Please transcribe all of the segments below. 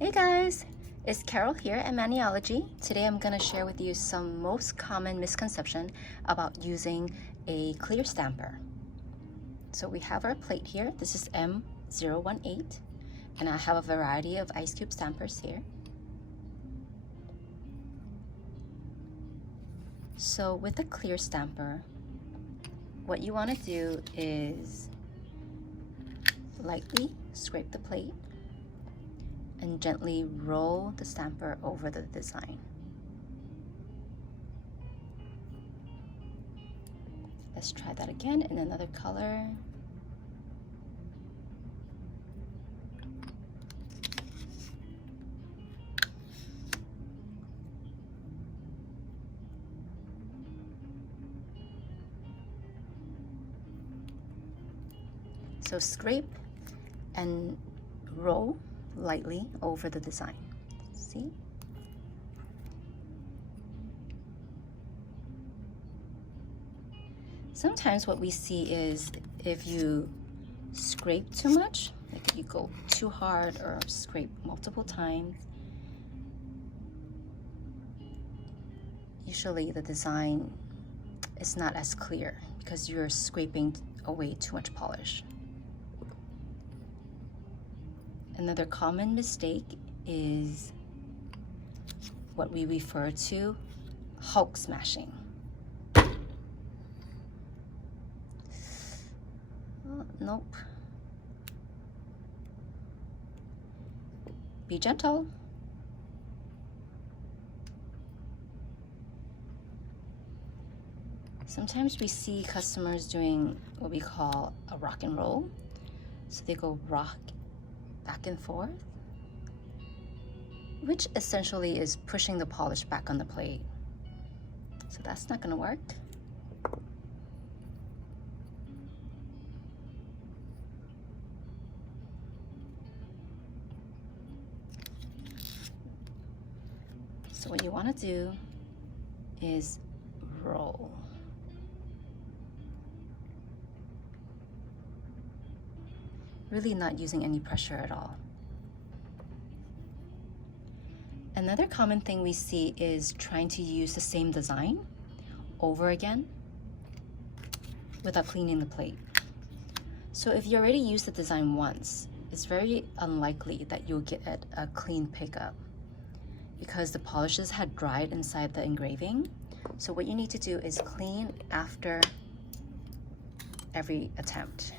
Hey guys, it's Carol here at Maniology. Today I'm going to share with you some most common misconception about using a clear stamper. So we have our plate here. This is M018 and I have a variety of ice cube stampers here. So with a clear stamper, what you want to do is lightly scrape the plate and gently roll the stamper over the design. Let's try that again in another color. So scrape and roll lightly over the design. See? Sometimes what we see is if you scrape too much, like if you go too hard or scrape multiple times, usually the design is not as clear because you're scraping away too much polish. Another common mistake is what we refer to Hulk smashing. Oh, nope. Be gentle. Sometimes we see customers doing what we call a rock and roll. So they go rock back and forth, which essentially is pushing the polish back on the plate. So that's not going to work. So what you want to do is roll. Really not using any pressure at all. Another common thing we see is trying to use the same design over again without cleaning the plate. So if you already used the design once, it's very unlikely that you'll get a clean pickup because the polishes had dried inside the engraving. So what you need to do is clean after every attempt.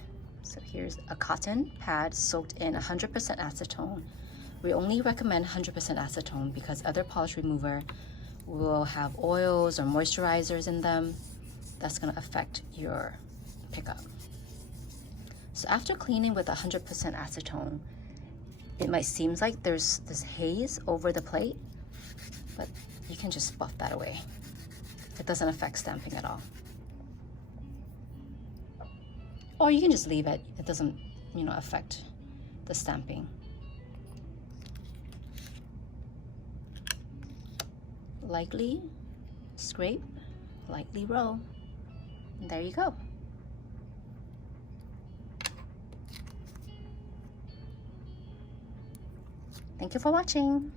So here's a cotton pad soaked in 100% acetone. We only recommend 100% acetone because other polish remover will have oils or moisturizers in them. That's going to affect your pickup. So after cleaning with 100% acetone, it might seem like there's this haze over the plate, but you can just buff that away. It doesn't affect stamping at all. Or you can just leave it. It doesn't, affect the stamping. Lightly scrape, lightly roll. And there you go. Thank you for watching.